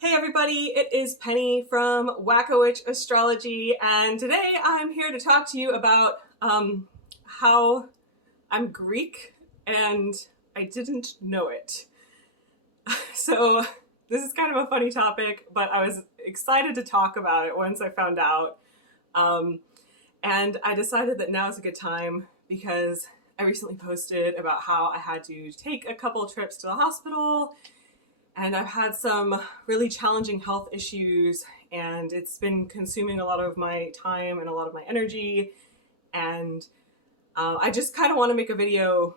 Hey everybody, it is Penny from Witch Astrology, and today I'm here to talk to you about how I'm Greek and I didn't know it. So this is kind of a funny topic, but I was excited to talk about it once I found out. And I decided that now is a good time because I recently posted about how I had to take a couple trips to the hospital and I've had some really challenging health issues and it's been consuming a lot of my time and a lot of my energy. And I just kind of want to make a video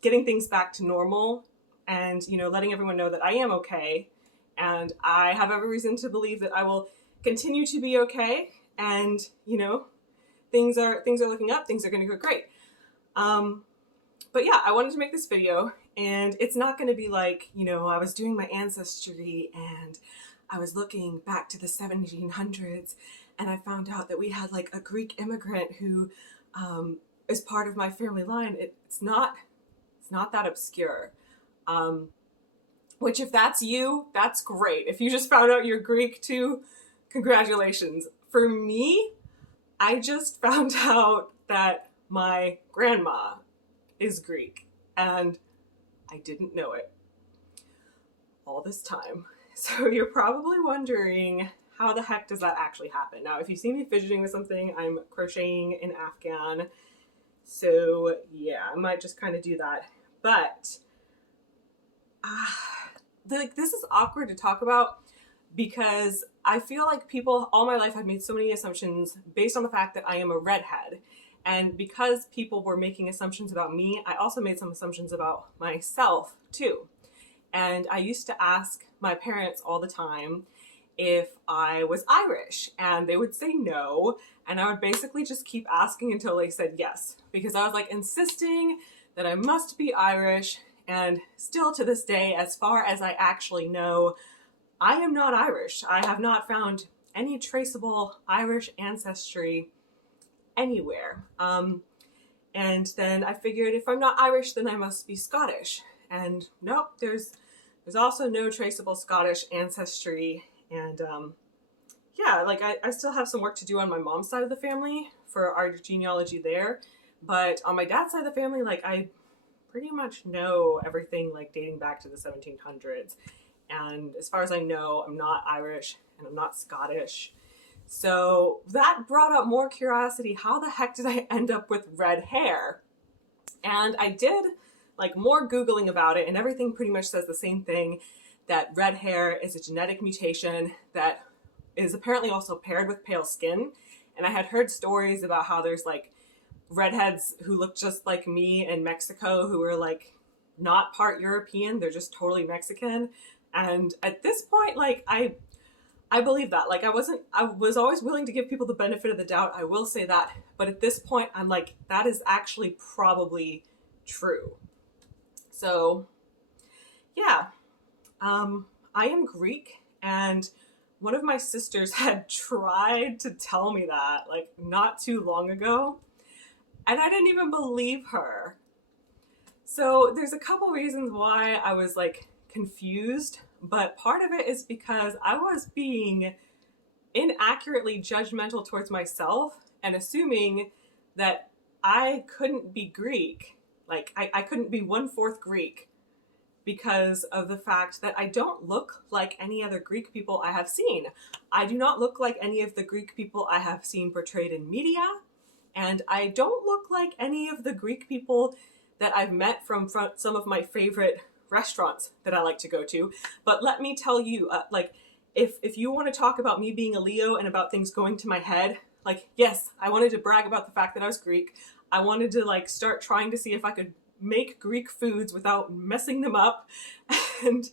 getting things back to normal and, letting everyone know that I am okay. And I have every reason to believe that I will continue to be okay. And, things are looking up, things are going to go great. But yeah, I wanted to make this video, and it's not going to be like, I was doing my ancestry and I was looking back to the 1700s and I found out that we had like a Greek immigrant who is part of my family line. It's not that obscure. Which if that's you, that's great. If you just found out you're Greek too, congratulations. For me, I just found out that my grandma is Greek, and I didn't know it all this time. So you're probably wondering, how the heck does that actually happen? Now, if you see me fidgeting with something, I'm crocheting in Afghan. So yeah, I might just kind of do that. But this is awkward to talk about because I feel like people all my life have made so many assumptions based on the fact that I am a redhead. And because people were making assumptions about me, I also made some assumptions about myself too. And I used to ask my parents all the time if I was Irish, and they would say no. And I would basically just keep asking until they said yes, because I was like insisting that I must be Irish. And still to this day, as far as I actually know, I am not Irish. I have not found any traceable Irish ancestry anywhere. And then I figured if I'm not Irish, then I must be Scottish. And nope, there's also no traceable Scottish ancestry. And yeah, like I still have some work to do on my mom's side of the family for our genealogy there. But on my dad's side of the family, like I pretty much know everything like dating back to the 1700s. And as far as I know, I'm not Irish and I'm not Scottish. So that brought up more curiosity. How the heck did I end up with red hair? And I did like more Googling about it, and everything pretty much says the same thing, that red hair is a genetic mutation that is apparently also paired with pale skin. And I had heard stories about how there's like redheads who look just like me in Mexico who are like not part European, they're just totally Mexican. And at this point, like I believe that. Like I was always willing to give people the benefit of the doubt. I will say that. But at this point, I'm like, that is actually probably true. So yeah, I am Greek, and one of my sisters had tried to tell me that like not too long ago, and I didn't even believe her. So there's a couple reasons why I was like confused, but part of it is because I was being inaccurately judgmental towards myself and assuming that I couldn't be Greek. Like I couldn't be 1/4 Greek because of the fact that I don't look like any other Greek people I have seen. I do not look like any of the Greek people I have seen portrayed in media, and I don't look like any of the Greek people that I've met from some of my favorite restaurants that I like to go to. But let me tell you, if you want to talk about me being a Leo and about things going to my head, like, yes, I wanted to brag about the fact that I was Greek. I wanted to like start trying to see if I could make Greek foods without messing them up. And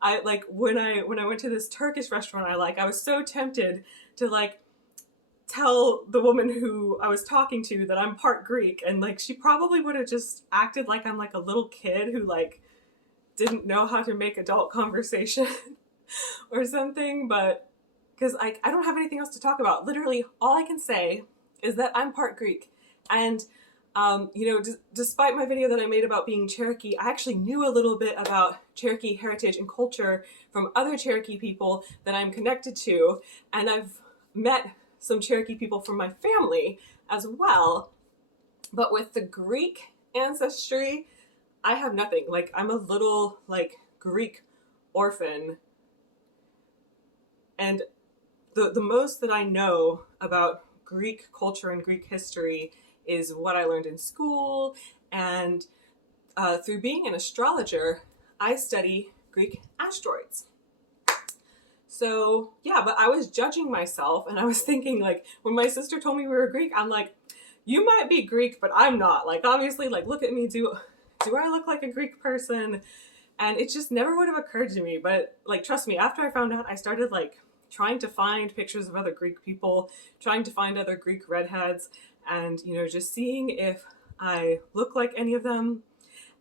I like when I went to this Turkish restaurant I was so tempted to like tell the woman who I was talking to that I'm part Greek, and like she probably would have just acted like I'm like a little kid who like didn't know how to make adult conversation or something. But because I don't have anything else to talk about. Literally all I can say is that I'm part Greek, and Despite my video that I made about being Cherokee, I actually knew a little bit about Cherokee heritage and culture from other Cherokee people that I'm connected to, and I've met some Cherokee people from my family as well. But with the Greek ancestry, I have nothing. Like, I'm a little, like, Greek orphan. And the most that I know about Greek culture and Greek history is what I learned in school. And through being an astrologer, I study Greek asteroids. So, yeah, but I was judging myself, and I was thinking, like, when my sister told me we were Greek, I'm like, you might be Greek, but I'm not. Like, obviously, like, look at me, do I look like a Greek person? And it just never would have occurred to me. But, like, trust me, after I found out, I started, like, trying to find pictures of other Greek people, trying to find other Greek redheads, and, just seeing if I look like any of them.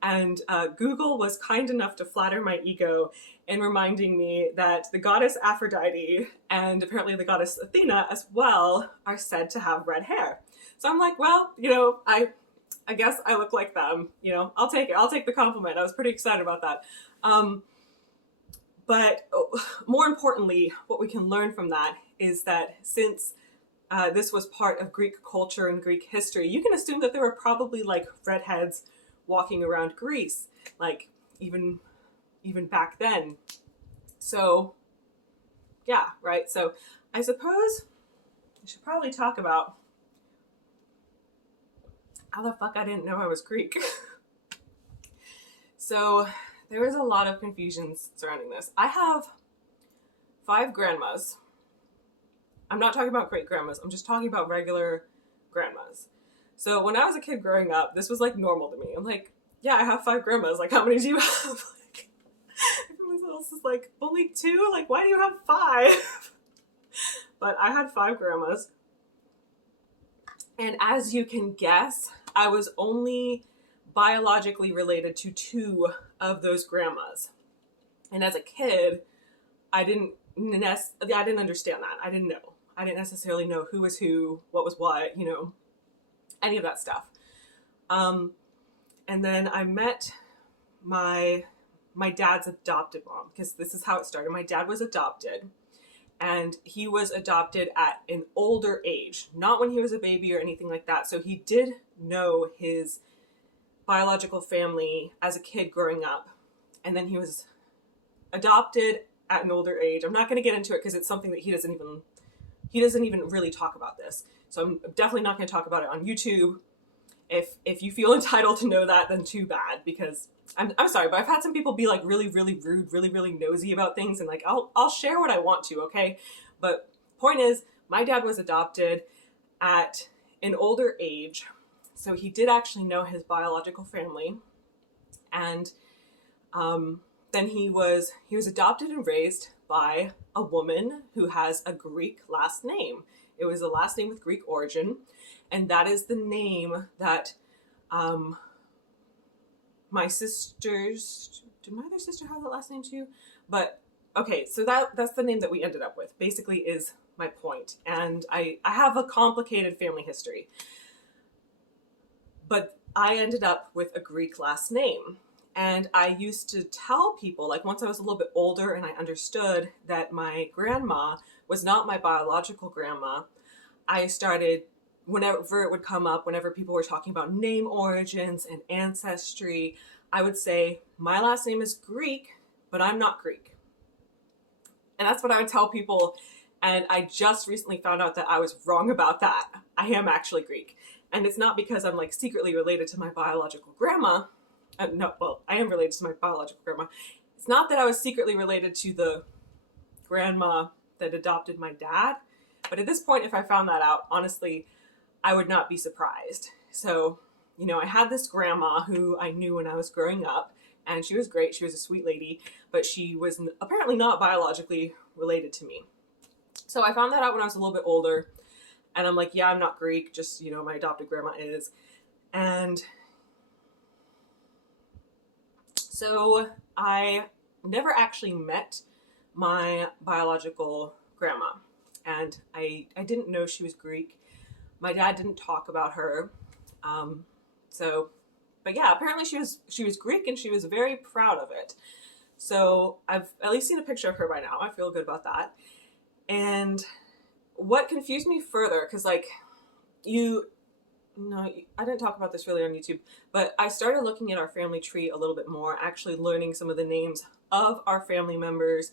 And Google was kind enough to flatter my ego in reminding me that the goddess Aphrodite and apparently the goddess Athena as well are said to have red hair. So I'm like, well, I guess I look like them. I'll take it. I'll take the compliment. I was pretty excited about that. But more importantly, what we can learn from that is that since this was part of Greek culture and Greek history, you can assume that there were probably like redheads walking around Greece, like even back then. So yeah, right. So I suppose I should probably talk about how the fuck I didn't know I was Greek. So there was a lot of confusion surrounding this. I have 5 grandmas. I'm not talking about great grandmas. I'm just talking about regular grandmas. So when I was a kid growing up, this was like normal to me. I'm like, yeah, I have 5 grandmas. Like, how many do you have? Like, everyone else is like, only 2? Like, why do you have 5? But I had 5 grandmas. And as you can guess, I was only biologically related to 2 of those grandmas. And as a kid, I didn't understand that. I didn't know. I didn't necessarily know who was who, what was what, any of that stuff. And then I met my dad's adopted mom, because this is how it started. My dad was adopted, and he was adopted at an older age, not when he was a baby or anything like that. So he did know his biological family as a kid growing up, and then he was adopted at an older age. I'm not going to get into it because it's something that he doesn't even really talk about this. So I'm definitely not going to talk about it on YouTube. If you feel entitled to know that, then too bad, because I'm sorry, but I've had some people be like really, really rude, really, really nosy about things, and like I'll share what I want to, okay? But point is, my dad was adopted at an older age, so he did actually know his biological family, and then he was adopted and raised by a woman who has a Greek last name. It was a last name with Greek origin, and that is the name that my sisters, did my other sister have that last name too? But okay, so that's the name that we ended up with, basically, is my point. And I have a complicated family history, but I ended up with a Greek last name. And I used to tell people, like, once I was a little bit older and I understood that my grandma was not my biological grandma, I started, whenever it would come up, whenever people were talking about name origins and ancestry, I would say, my last name is Greek, but I'm not Greek. And that's what I would tell people. And I just recently found out that I was wrong about that. I am actually Greek. And it's not because I'm like secretly related to my biological grandma. No, well, I am related to my biological grandma. It's not that I was secretly related to the grandma that adopted my dad. But at this point, if I found that out, honestly, I would not be surprised. So, I had this grandma who I knew when I was growing up, and she was great. She was a sweet lady, but she was apparently not biologically related to me. So I found that out when I was a little bit older, and I'm like, yeah, I'm not Greek, just, my adopted grandma is. And so I never actually met my biological grandma, and I didn't know she was Greek. My dad didn't talk about her. So, but yeah, apparently she was Greek and she was very proud of it. So I've at least seen a picture of her by now. I feel good about that. And what confused me further, because like no, I didn't talk about this really on YouTube, but I started looking at our family tree a little bit more, actually learning some of the names of our family members,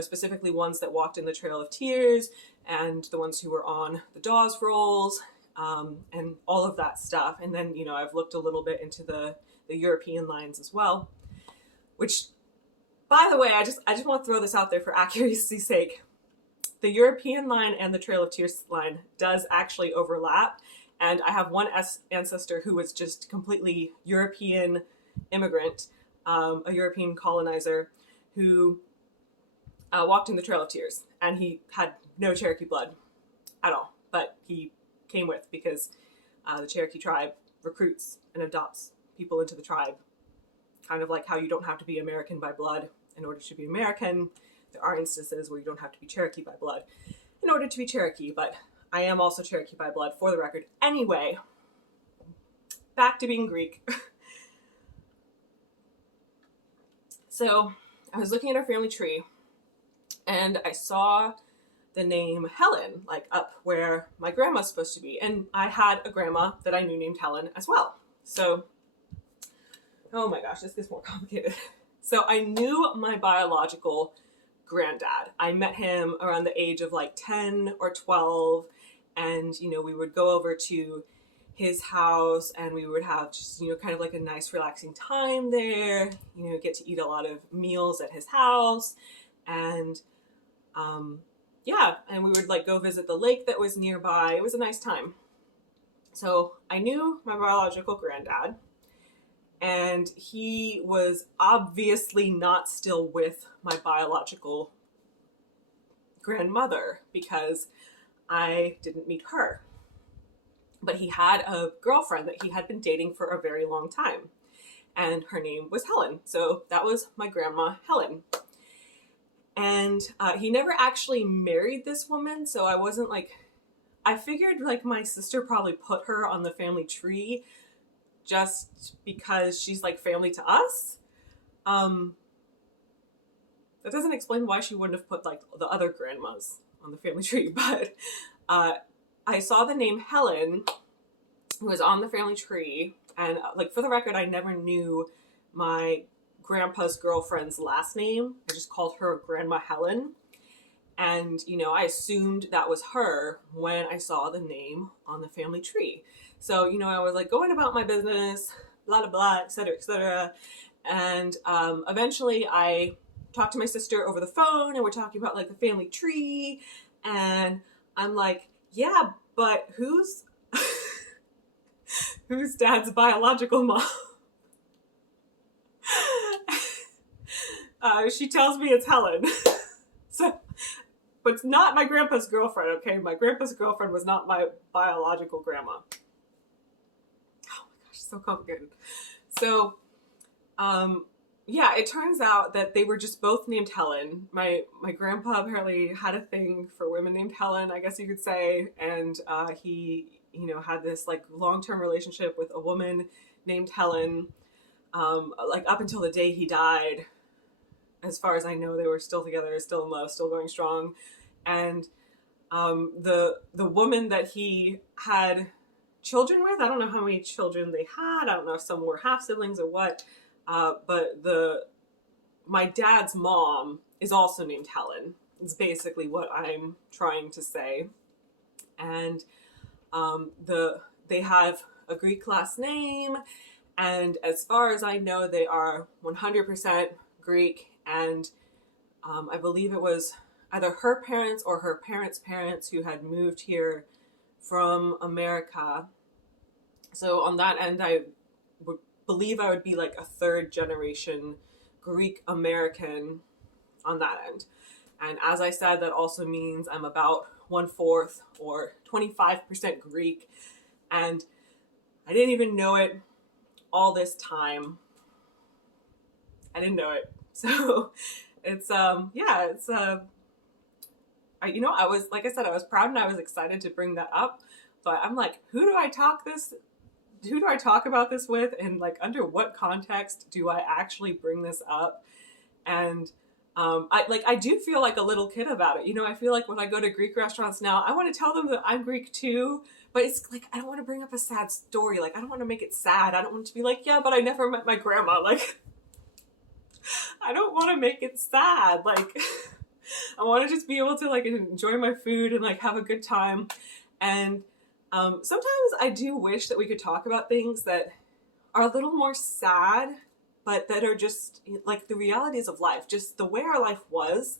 specifically ones that walked in the Trail of Tears and the ones who were on the Dawes rolls, and all of that stuff. And then, I've looked a little bit into the European lines as well, which, by the way, I just want to throw this out there for accuracy's sake. The European line and the Trail of Tears line does actually overlap. And I have one ancestor who was just completely European immigrant, a European colonizer who walked in the Trail of Tears. And he had no Cherokee blood at all, but he came with because the Cherokee tribe recruits and adopts people into the tribe. Kind of like how you don't have to be American by blood in order to be American. There are instances where you don't have to be Cherokee by blood in order to be Cherokee, but I am also Cherokee by blood, for the record. Anyway, back to being Greek. So I was looking at our family tree, and I saw the name Helen, like up where my grandma's supposed to be. And I had a grandma that I knew named Helen as well. So, oh my gosh, this gets more complicated. So I knew my biological granddad. I met him around the age of like 10 or 12. And, we would go over to his house and we would have just, kind of like a nice relaxing time there, get to eat a lot of meals at his house. And, and we would like go visit the lake that was nearby. It was a nice time. So I knew my biological granddad, and he was obviously not still with my biological grandmother because I didn't meet her. But he had a girlfriend that he had been dating for a very long time, and her name was Helen. So that was my grandma, Helen. And he never actually married this woman, so I wasn't like, I figured like my sister probably put her on the family tree just because she's like family to us. That doesn't explain why she wouldn't have put like the other grandmas on the family tree, but I saw the name Helen, who was on the family tree, and like for the record, I never knew my grandpa's girlfriend's last name. I just called her Grandma Helen. And, I assumed that was her when I saw the name on the family tree. So, I was like going about my business, blah, blah, blah, et cetera, et cetera. And eventually I talked to my sister over the phone and we're talking about like the family tree. And I'm like, yeah, but who's dad's biological mom? She tells me it's Helen. So, but it's not my grandpa's girlfriend, okay? My grandpa's girlfriend was not my biological grandma. Oh my gosh, so complicated. So, it turns out that they were just both named Helen. My grandpa apparently had a thing for women named Helen, I guess you could say. And he, had this like long-term relationship with a woman named Helen, like up until the day he died. As far as I know, they were still together, still in love, still going strong. And the woman that he had children with, I don't know how many children they had. I don't know if some were half siblings or what. But my dad's mom is also named Helen. It's basically what I'm trying to say. And they have a Greek last name. And as far as I know, they are 100% Greek. And I believe it was either her parents or her parents' parents who had moved here from America. So on that end, I would believe I would be like a third generation Greek American on that end. And as I said, that also means I'm about 1/4 or 25% Greek. And I didn't even know it all this time. I didn't know it. So it's, I was, like I said, I was proud and I was excited to bring that up, but I'm like, who do I talk this who do I talk about this with, and like under what context do I actually bring this up? And I do feel like a little kid about it. You know, I feel like when I go to Greek restaurants now, I want to tell them that I'm Greek too, but it's like, I don't want to bring up a sad story. Like, I don't want to make it sad. I don't want it to be like, yeah, but I never met my grandma. Like, I don't want to make it sad. Like, I want to just be able to like enjoy my food and like have a good time. And sometimes I do wish that we could talk about things that are a little more sad, but that are just like the realities of life, just the way our life was,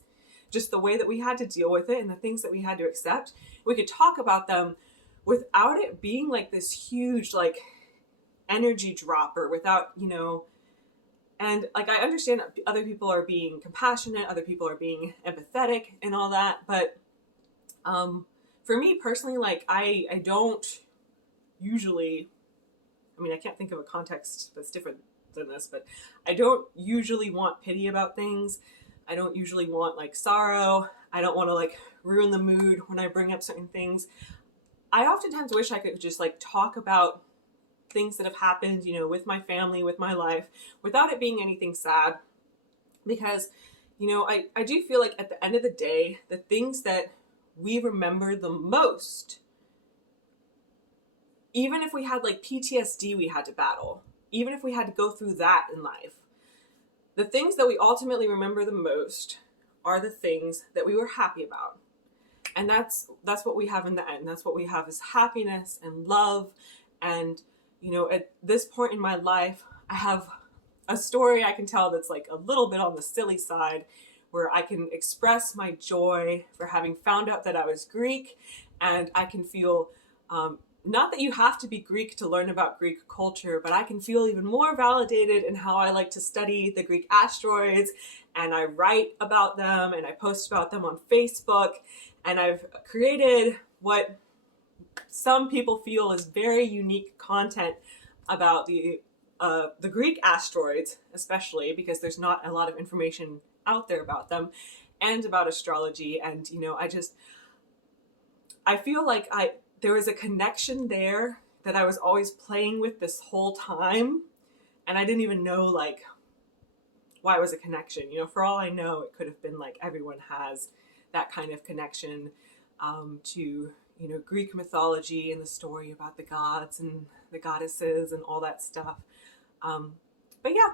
just the way that we had to deal with it and the things that we had to accept. We could talk about them without it being like this huge like energy dropper, without, you know, and like I understand that other people are being compassionate, other people are being empathetic and all that, but for me personally, like I don't usually, I mean, I can't think of a context that's different than this, but I don't usually want pity about things. I don't usually want like sorrow. I don't want to like ruin the mood when I bring up certain things. I oftentimes wish I could just like talk about things that have happened, you know, with my family, with my life, without it being anything sad. Because, you know, I do feel like at the end of the day, the things that we remember the most, even if we had like PTSD we had to battle, even if we had to go through that in life, the things that we ultimately remember the most are the things that we were happy about. And that's what we have in the end. That's what we have is happiness and love. And, you know, at this point in my life, I have a story I can tell that's like a little bit on the silly side, where I can express my joy for having found out that I was Greek, and I can feel, not that you have to be Greek to learn about Greek culture, but I can feel even more validated in how I like to study the Greek asteroids, and I write about them and I post about them on Facebook, and I've created what some people feel is very unique content about the Greek asteroids, especially because there's not a lot of information out there about them, and about astrology. And, you know, I feel like there was a connection there that I was always playing with this whole time, and I didn't even know like why it was a connection. You know, for all I know, it could have been like everyone has that kind of connection to, you know, Greek mythology and the story about the gods and the goddesses and all that stuff. But yeah,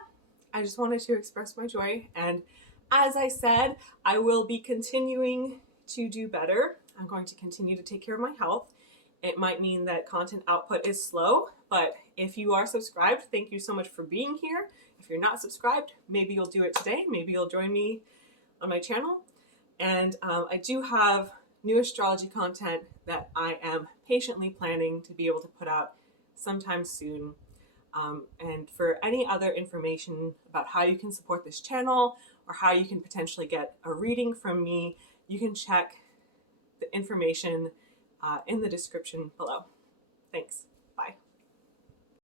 I just wanted to express my joy. And as I said, I will be continuing to do better. I'm going to continue to take care of my health. It might mean that content output is slow, but if you are subscribed, thank you so much for being here. If you're not subscribed, maybe you'll do it today. Maybe you'll join me on my channel. And I do have new astrology content that I am patiently planning to be able to put out sometime soon. And for any other information about how you can support this channel or how you can potentially get a reading from me, you can check the information in the description below. Thanks.